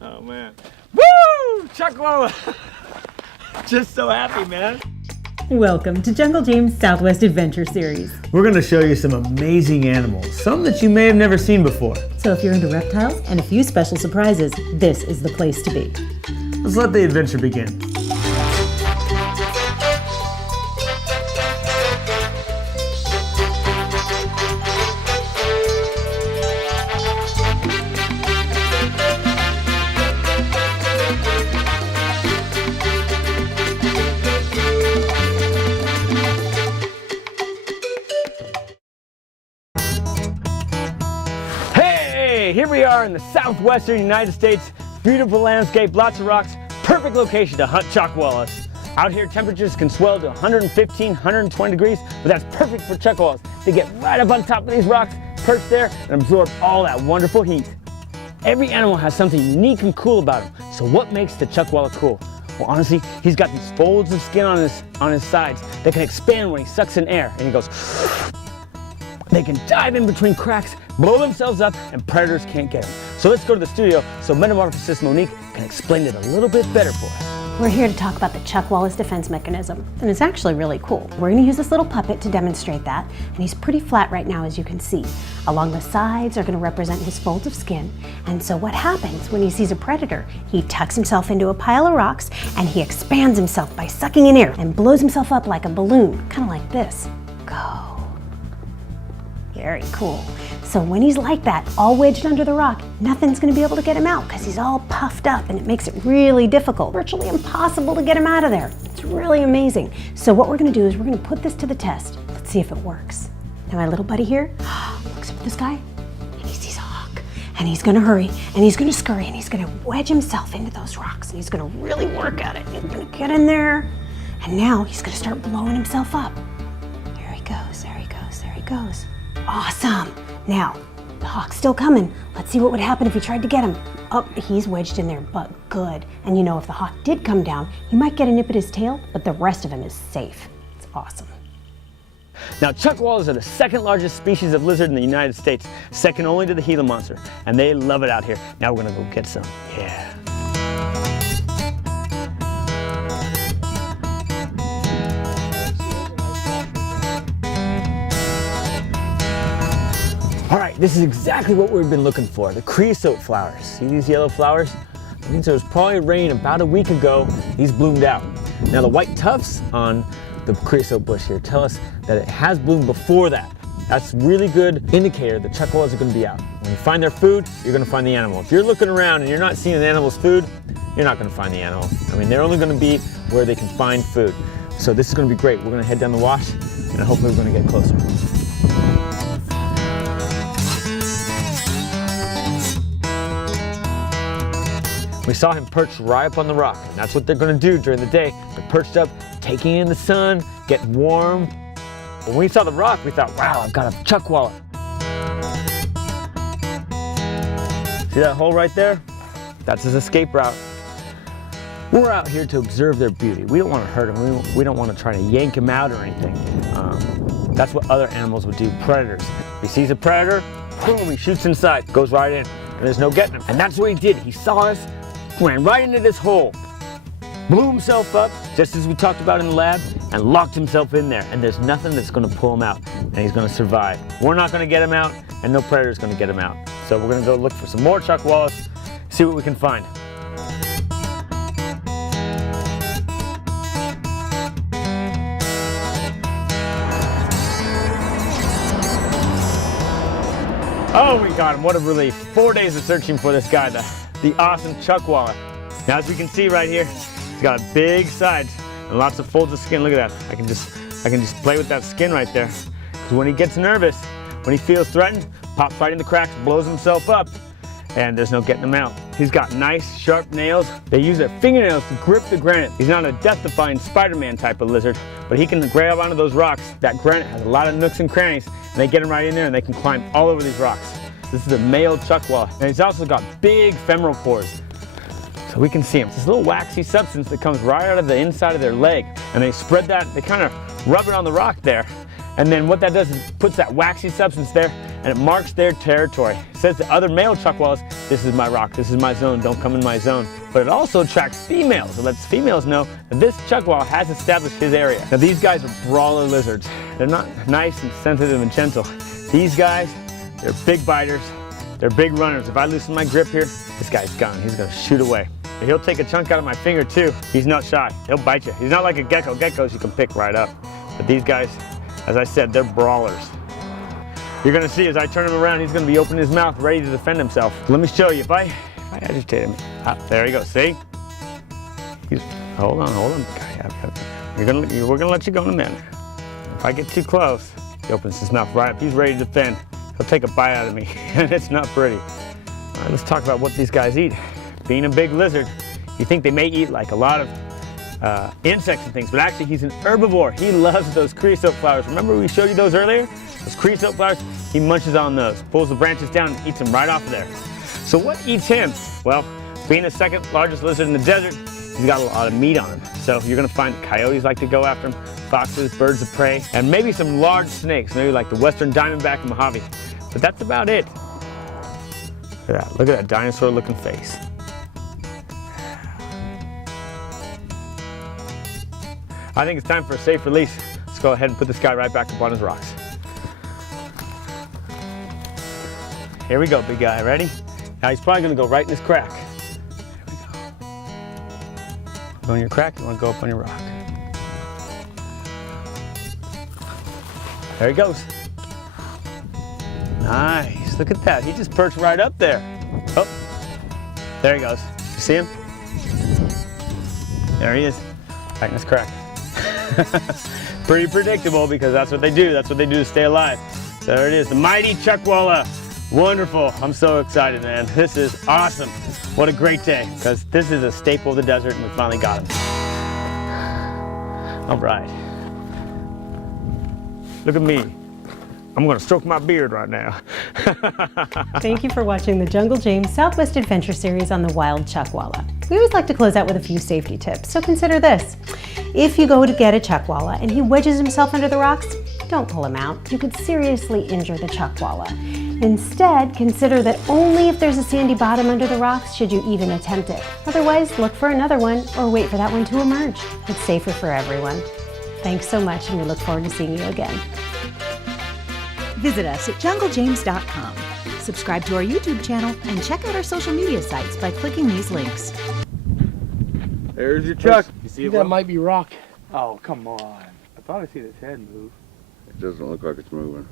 Oh man. Woo! Chuckwalla! Just so happy, man. Welcome to Jungle James Southwest Adventure Series. We're going to show you some amazing animals, some that you may have never seen before. So if you're into reptiles and a few special surprises, this is the place to be. Let's let the adventure begin. Here we are in the southwestern United States. Beautiful landscape, lots of rocks, perfect location to hunt chuckwallas. Out here temperatures can swell to 115, 120 degrees, but that's perfect for chuckwallas. They get right up on top of these rocks, perch there, and absorb all that wonderful heat. Every animal has something unique and cool about him. So what makes the chuckwalla cool? Well, honestly, he's got these folds of skin on his sides that can expand when he sucks in air, and he goes. They can dive in between cracks, blow themselves up, and predators can't get them. So let's go to the studio so Metamorphosis Monique can explain it a little bit better for us. We're here to talk about the chuckwalla's defense mechanism, and it's actually really cool. We're going to use this little puppet to demonstrate that, and he's pretty flat right now, as you can see. Along the sides are going to represent his folds of skin, and so what happens when he sees a predator? He tucks himself into a pile of rocks, and he expands himself by sucking in air and blows himself up like a balloon, kind of like this. Go. Very cool. So when he's like that, all wedged under the rock, nothing's going to be able to get him out because he's all puffed up, and it makes it really difficult, virtually impossible to get him out of there. It's really amazing. So what we're going to do is we're going to put this to the test. Let's see if it works. Now my little buddy here looks up at the sky and he sees a hawk, and he's going to hurry and he's going to scurry and he's going to wedge himself into those rocks, and he's going to really work at it. He's going to get in there, and now he's going to start blowing himself up. There he goes, there he goes, there he goes. Awesome. Now, the hawk's still coming. Let's see what would happen if he tried to get him. Oh, he's wedged in there, but good. And you know, if the hawk did come down, he might get a nip at his tail, but the rest of him is safe. It's awesome. Now, chuckwallas are the second largest species of lizard in the United States, second only to the Gila monster, and they love it out here. Now we're gonna go get some. Yeah. All right, this is exactly what we've been looking for, the creosote flowers. See these yellow flowers? That means there was probably rain about a week ago. These bloomed out. Now the white tufts on the creosote bush here tell us that it has bloomed before that. That's a really good indicator that chuckwallas are gonna be out. When you find their food, you're gonna find the animal. If you're looking around and you're not seeing an animal's food, you're not gonna find the animal. I mean, they're only gonna be where they can find food. So this is gonna be great. We're gonna head down the wash and hopefully we're gonna get closer. We saw him perched right up on the rock, and that's what they're gonna do during the day. They're perched up, taking in the sun, getting warm. When we saw the rock, we thought, wow, I've got a chuckwalla. See that hole right there? That's his escape route. We're out here to observe their beauty. We don't want to hurt him. We don't want to try to yank him out or anything. That's what other animals would do, predators. If he sees a predator, boom, he shoots inside, goes right in, and there's no getting him. And that's what he did. He saw us, ran right into this hole, blew himself up, just as we talked about in the lab, and locked himself in there. And there's nothing that's gonna pull him out, and he's gonna survive. We're not gonna get him out, and no predator's gonna get him out. So we're gonna go look for some more chuckwallas, see what we can find. Oh, we got him, what a relief. 4 days of searching for this guy, the awesome chuckwalla. Now as we can see right here, he's got big sides and lots of folds of skin. Look at that. I can just play with that skin right there. Because when he gets nervous, when he feels threatened, pops right in the cracks, blows himself up, and there's no getting him out. He's got nice, sharp nails. They use their fingernails to grip the granite. He's not a death-defying Spider-Man type of lizard, but he can grab onto those rocks. That granite has a lot of nooks and crannies, and they get him right in there and they can climb all over these rocks. This is a male chuckwalla, and he's also got big femoral pores. So we can see him. It's this little waxy substance that comes right out of the inside of their leg, and they spread that, they kind of rub it on the rock there, and then what that does is puts that waxy substance there, and it marks their territory. It says to other male chuckwallas, this is my rock, this is my zone, don't come in my zone. But it also attracts females. It lets females know that this chuckwalla has established his area. Now these guys are brawler lizards. They're not nice and sensitive and gentle. These guys, they're big biters, they're big runners. If I loosen my grip here, this guy's gone. He's gonna shoot away. He'll take a chunk out of my finger too. He's not shy. He'll bite you. He's not like a gecko. Geckos you can pick right up. But these guys, as I said, they're brawlers. You're gonna see as I turn him around, he's gonna be opening his mouth, ready to defend himself. Let me show you. If I agitate him, there he goes. See? Hold on. We're gonna let you go in a minute. If I get too close, he opens his mouth right up. He's ready to defend. He'll take a bite out of me, and it's not pretty. All right, let's talk about what these guys eat. Being a big lizard, you think they may eat like a lot of insects and things, but actually he's an herbivore. He loves those creosote flowers. Remember we showed you those earlier? Those creosote flowers, he munches on those, pulls the branches down and eats them right off of there. So what eats him? Well, being the second largest lizard in the desert, he's got a lot of meat on him. So you're gonna find coyotes like to go after him, foxes, birds of prey, and maybe some large snakes, maybe like the western diamondback and Mojave. But that's about it. Look at that dinosaur looking face. I think it's time for a safe release. Let's go ahead and put this guy right back up on his rocks. Here we go, big guy. Ready? Now he's probably gonna go right in this crack. Here we go. Go in your crack, you wanna go up on your rock. There he goes. Nice, look at that. He just perched right up there. Oh, there he goes. You see him? There he is, right in this crack. Pretty predictable because that's what they do. That's what they do to stay alive. So there it is, the mighty Chuckwalla. Wonderful. I'm so excited, man. This is awesome. What a great day, because this is a staple of the desert and we finally got him. All right. Look at me. I'm gonna stroke my beard right now. Thank you for watching the Jungle James Southwest Adventure Series on the wild Chuckwalla. We always like to close out with a few safety tips, so consider this. If you go to get a Chuckwalla and he wedges himself under the rocks, don't pull him out. You could seriously injure the Chuckwalla. Instead, consider that only if there's a sandy bottom under the rocks should you even attempt it. Otherwise, look for another one or wait for that one to emerge. It's safer for everyone. Thanks so much, and we look forward to seeing you again. Visit us at junglejames.com. Subscribe to our YouTube channel and check out our social media sites by clicking these links. There's your Chuck. You see that might be rock. Oh, come on. I thought I seen his head move. It doesn't look like it's moving.